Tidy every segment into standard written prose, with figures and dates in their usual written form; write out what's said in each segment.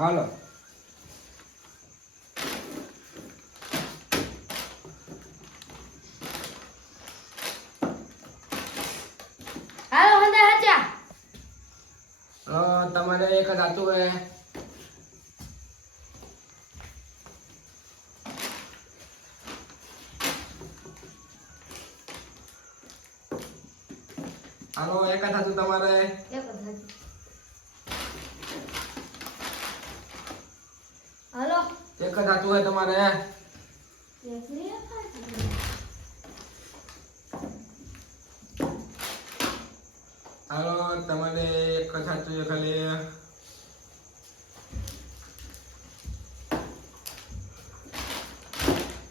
હાલો હાલો હંદા હાચા તમારે એક જ આતું હે હાલો એક જ આતું તમારે એક જ હાચું હાલો એક જ આતું હે તમારે એકલી હાલો તમારે એક જ આતું હે ખાલી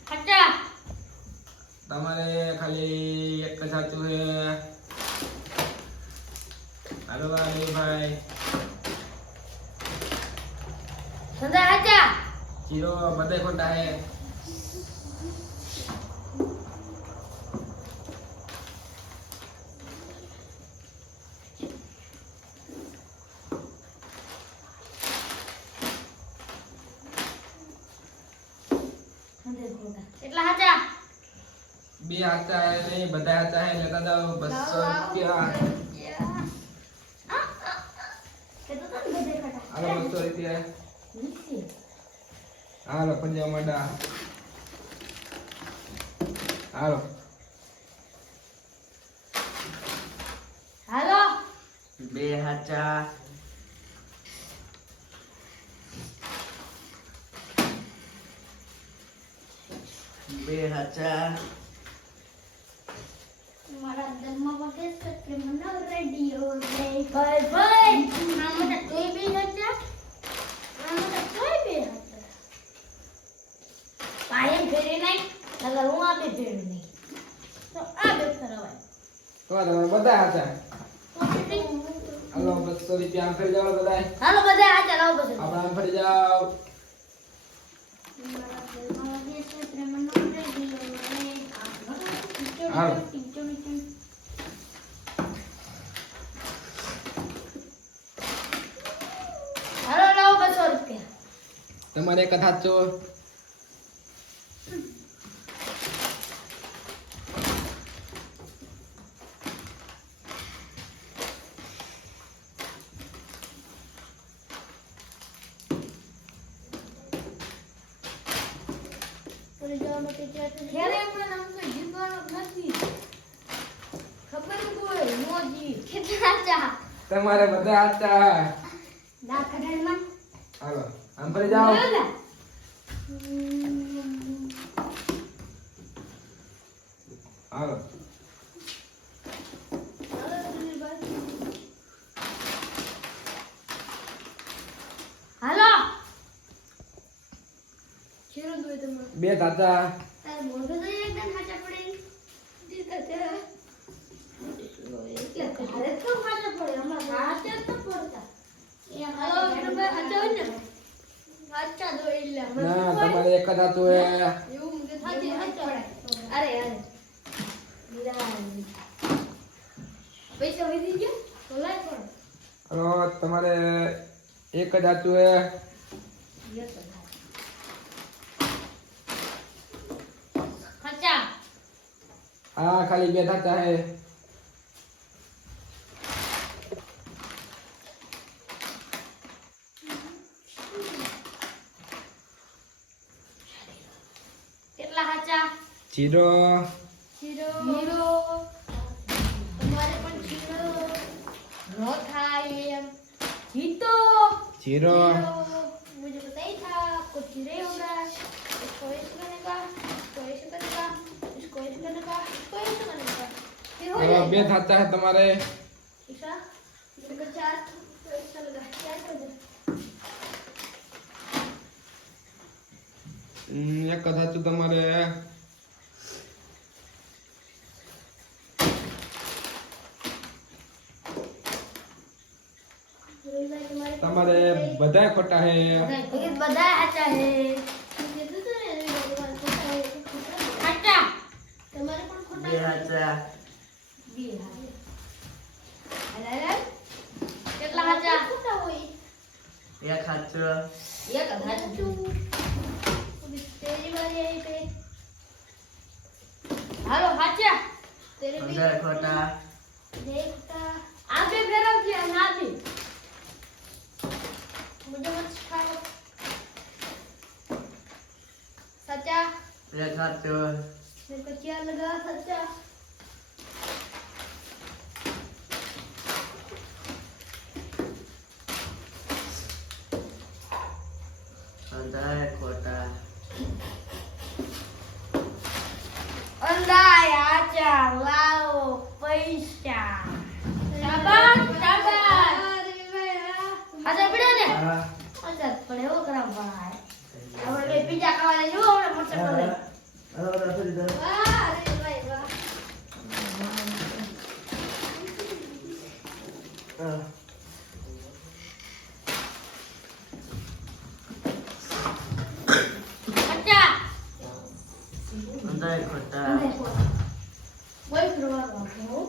હાચા તમારે ખાલી એક જ સાચું છે હાલો ભાઈ હંદા હાચા જીરો બધે ખોટા હે એટલા હાચા બે હાચા હે નહીં બધા હાચા હે લેતા જાઓ 200 રૂપિયા હાલો 200 રૂપિયા હાલો પંજાબ માંડા હાલો હાલો બે હાચા બે હાચા મારા ધર્મમાં કે છે કે મને રેડિયો રે ભાઈ ભાઈ આમાં તો કોઈ બી હતા આમાં તો કોઈ બી હતા પાયે ફેરે નહીં નગર હું આપે ફેરે નહીં તો આ બે ફરવાય તો તમારે બધા હાચા તો કેટલી હાલો 200 રૂપિયા આમ ફરી જાઓ બધાય હાલો બધા આ ચલાવો પછી આપણે આમ ફરી જાઓ મારા ધર્મમાં કે છે કે મને રેડિયો રે હાલો હાલો લાવો 200 રૂપિયા તમારે એક જ સાચો ખેરે પણ આમ તો જીવવાનો નથી ખબર કોઈ મોજી કેટલા ચા તમારે બધા હાચા ના કઢાઈમાં હાલો આમ ફરી જાઓ હાલો હાલો ચેરો દોય તમે બે તાતા તાર મોઢો તો એકદમ હાચા પડી દીધા છે એટલે હારે તો હાચા પડે અમાર હાચા તો પડતા એ હાલો તમે હાચા હોય ને હાચા દોઈલા ના તમારે એક જ સાચું હે એવું કે થાજી હાચા અરે અરે પૈસા વધી ગયો તો લાય પણ હાલો તમારે એક જ સાચું હે હાચા હા ખાલી બે સાચા હે કેટલા હાચા જીરો હીરો તમારે પણ જીરો નો થાય એમ જીતો जीरो मुझे पता ही था कुछ जीरे होगा इसको ऐसे करने का इसको ऐसे करने का इसको ऐसे करने का इसको ऐसे करने का फिर हो अब बे जाएगा खाता है तुम्हारे ऐसा मेरे को चार तो ऐसा लगा क्या कर दे एक कथा तो तुम्हारे તમારે બધાય ખોટા હે બધા આચા હે આચા તમારે પણ ખોટા બે હાચા બે હાચા કેટલા આચા ખોટા હોય एक हाथ એક જ હાચું. अभी तेरी बारी आई पे હાલો હાચા. तेरे भी अंदर खोटा देखता આ બે ફેરવજે અને આ બે. मुझे मत सिखाओ सच्चा एक हाथ मेरे को क्या लगा सच्चा अंदर खोटा અંદાય હાચા લાવો પૈસા. શાબાશ શાબાશ. હાચા પડ્યા ને? हाँ હાચા જ પડે હો કરા ભાઈ. આપણે બે પીઝા ખાવા જઈએ આપણે મોટા કરે. वाह अरे भाई वाह હાચા. अंदर खोटा વઈ ફરવા રાખો.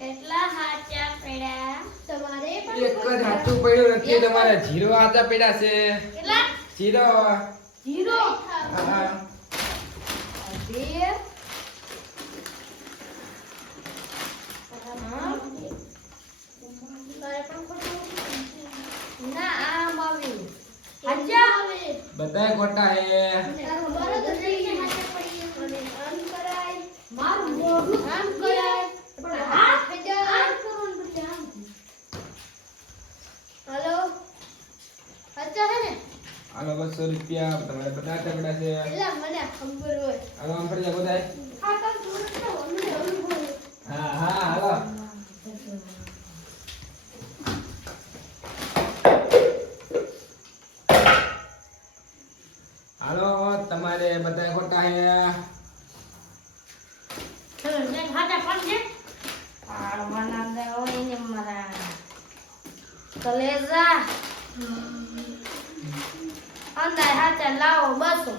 કેટલા હાચા પડ્યા? तुम्हारे એક જ હાચું પડ્યું નથી તમારે 0 હાચા પડ્યા છે. કેટલા? 0 જીરો. હા બે. तुम्हारे पण खोटू ના આમ આવી. હાચા. બધાય ખોટા હે. तुम्हारा तो नहीं है हाथ पड़ी है आम कराई મારું મોઢું आम कराई પણ હાથ हेलो આમ કરવાનું પછી આમ. हेलो अच्छा है ने હાલો 200 રૂપિયા તમારે બધા હાચા પડ્યા છે. एला મને ખબર હોય હાલો આમ ફરી જાઓ બધાય. હા તો થોડું તો ઓલું હોય હા હા હાલો હાલો તમારે બધાય ખોટા હે. ચલો ને હાચા પડશે. પાડવાના દે હોય ને મારા કલેજા. અંદાય હાચા લાવો 200.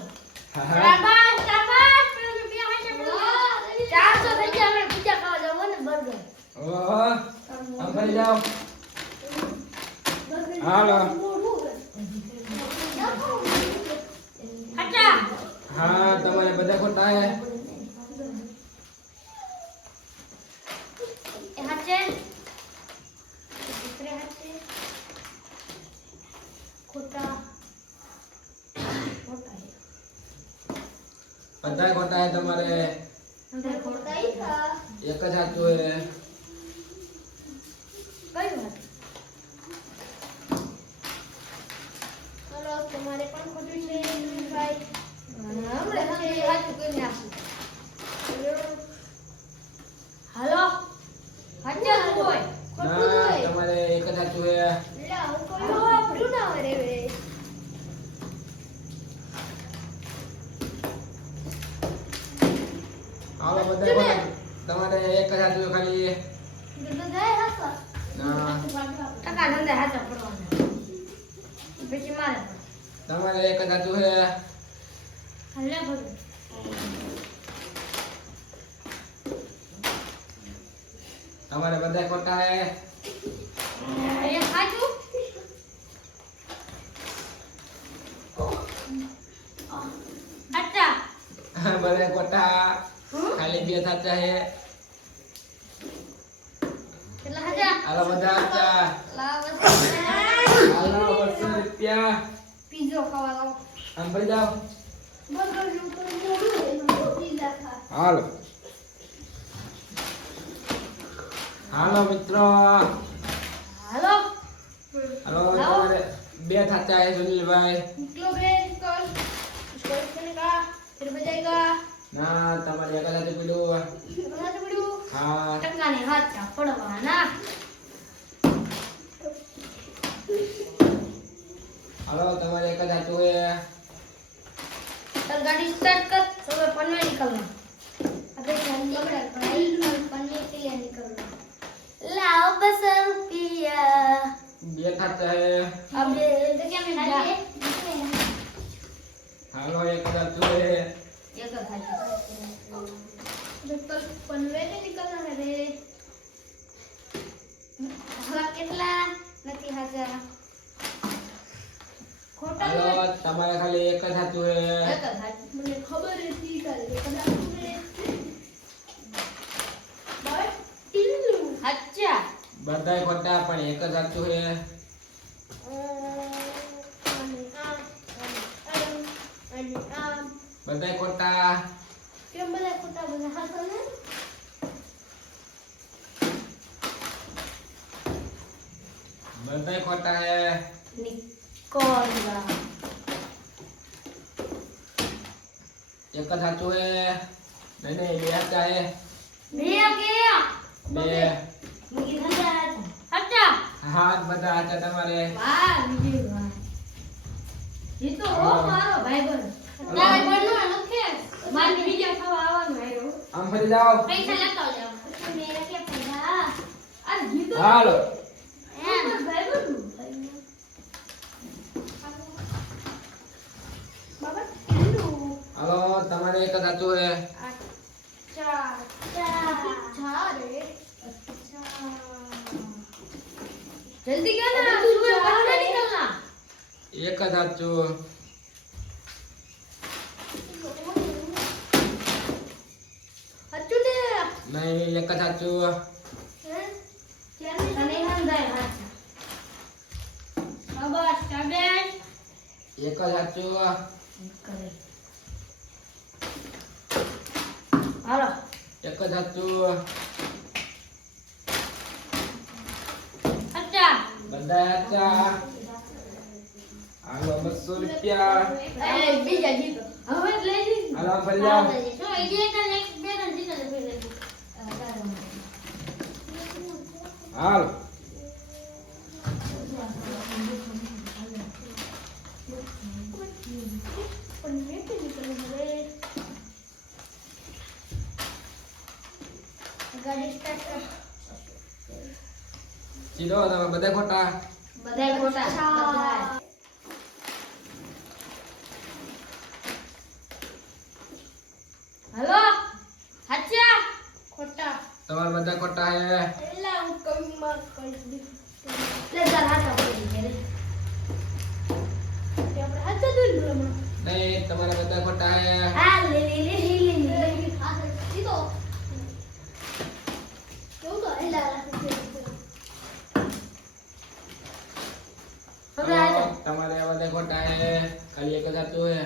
હા હા શાબાશ શાબાશ. પેલો રૂપિયા હાચા પડ્યા. 400 થઈ ગયા. આપણે પીઝા ખાવા જવું ને બર્ગર. ઓહો આમ ફરી જાઓ. હાલો હાચા. હા તમારે બધા ખોટા હે. એ હાચે. दूसरे हाचे. खोटा. खोटा है. બધાય ખોટા હે તમારે. अंदर खोटा खोटा ही था એક જ હાચું હે. कई बात. हेलो तुम्हारे पण खोटू છે ભાઈ हमरे हमरे हाचू कईने आसू. Hello hello. हाचा कोई. खोटું ના હોય તમારે એક જ હાચું હે. લા હું કોઈ વાપર્યું ના હોય રે હાલો બધાય ખોટા. તમારે એક જ હાચું હે ખાલી. બધાય હતા ના टका धंधे हाचा पड़वाना. बेची मारे. તમારે એક જ હાચું હે. हल्ले भगे. તમારે બધાય ખોટા હે. ये हाचू. हाचा. બધાય ખોટા. ખાલી બે સાચા હે. કેટલા હાચા? હાલો બધા હાચા. લાવ હાલો 200 રૂપિયા. પીઝો ખાવા લાવ. આમ ફરી જાઓ. બર્ગર જેવું તો મોડું હોય પીઝા ખા હાલો હાલો મિત્રો. હાલો. હાલો તમારે બે સાચા હે સુનિલભાઈ. निकलो बे निकल इसको इसने कहा फिर बजाएगा ના તમારે એક જ હાચું પડ્યું. बना तो बड़ू હા ટકાને હાચા પડવાના. હાલો તમારે એક જ હાચું હે. तर गाड़ी स्टार्ट कर. सब पन्ना निकलना. अबे जल्दी कर भाई पन्ने के लिए निकलना लाओ 200 रुपया. બે સાચા હે. अब तो क्या मैं जा હાલો એક જ હાચું હે. एक साचो विकल्प पनवे ने निकलना है रे હવે કેટલા નથી હાજર खोटा હાલો તમારે ખાલી એક જ સાચું હે એક સાચો मुझे खबर थी कल कदा तुमने बट टिल्लू अच्छा બધાય ખોટા પણ એક જ સાચું હે બધાય ખોટા કેમ બધા ખોટા બધા હાથો ને બધાય ખોટા હે નિકોલા એક જ સાચું હે નહીં નહીં બે સાચા હે બે કે બે મુકી ધંધા હતા હા બધા સાચા તમારે વાહ બીજી વાહ ઈ તો હો મારો ભાઈબંધ તારે બનનો નખે મારી બીજા ખાવા આવવાનું આયો આમ ફરી જાઓ પૈસા લેતો જાવ मेरा क्या पड़ा આ ગીતો હાલો એમ भाईबंद बाबा टिल्लू હાલો તમારે એક જ સાચું હે अच्छा अच्छा रे अच्छा જલ્દી કર ના સુબહ બહાર निकलना એક જ સાચું अच्छू ने નહીં એક જ સાચું તને હંધાય હાથ શાબાશ કાબેન એક જ સાચું કરે હાલો એક જ સાચું અચ્છા બધા સાચા હાલો 200 રૂપિયા એ બીજા જીતો હવે જ લઈ જી હાલો આમ ફરી જાઓ જો એ જે કલ એક બે રન જીતો ને ફેર લઈ હાલો पन्ने पे निकल रे गाड़ी स्टार्ट कर ચીડો તમે બધા ખોટા બધાય ખોટા બધાય हेलो अच्छा खोटा તમારે બધા ખોટા હે एला હું કમ માર કરી દી ले जा हाथ पकड़ी मेरे કે આપણે હાથ દૂર બોલમાં નહીં તમારે બધા ખોટા હે हां ले ले ले ले ले આ સીધો કેવું તો એલા રાખી હવે આ હાલો, તમારે બધા ખોટા હે ખાલી એક જ સાચું હે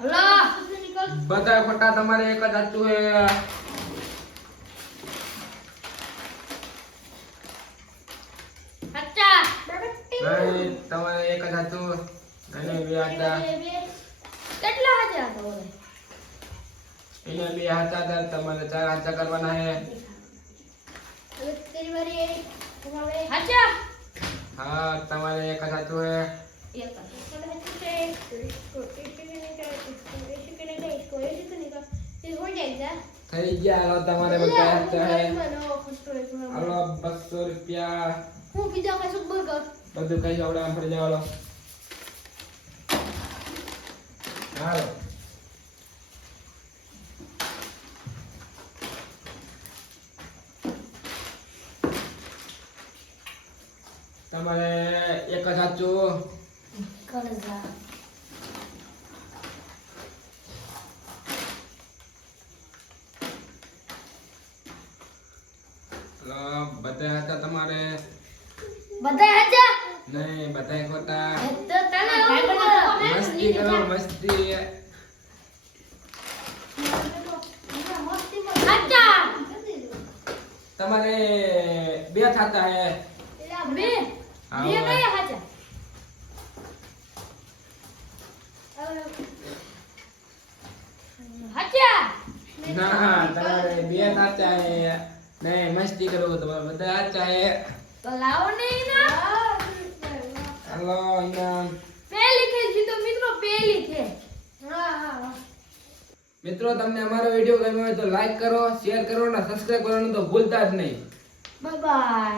हेलो निकल બધા ખોટા તમારે એક જ સાચું હે अच्छा નહીં તમારે એક જ સાચું નહીં બે હતા કેટલા હતા તો ઓલે એને બે હાથા હતા તમારે 4 હાથા કરવાના હે હવે તેરી વારી તમારે अच्छा હા તમારે એક જ સાચું હે एक हो जाएगा થઈ ગયા હાલો તમારે બધા હાથા હે मनो खुश हो હાલો 200 રૂપિયા હું બીજા કશું બર્ગર બધું કઈ આવડે આમ ફરી જાવ હાલો હાલો તમારે એક જ સાચું કરજા હાલો બધા હતા તમારે બધા હતા નહીં બધા ખોટા તો તને ભાઈ મસ્તી કરો મસ્તી अच्छा તમારે બે થાતા હે બે હા, બે હવે. કયા હતા अच्छा ના તમારે બે થાતા હે નહીં મસ્તી કરો તમારે બધા સાચા હે તો લાવો ને ઇનામ હાલો ઇનામ પહેલી થઈ જીતો મિત્રો પહેલી છે મિત્રો તમને અમારો વિડિયો ગમ્યો હોય તો લાઈક કરો શેર કરો અને સબસ્ક્રાઇબ કરવાનું તો ભૂલતા જ નહીં બાય બાય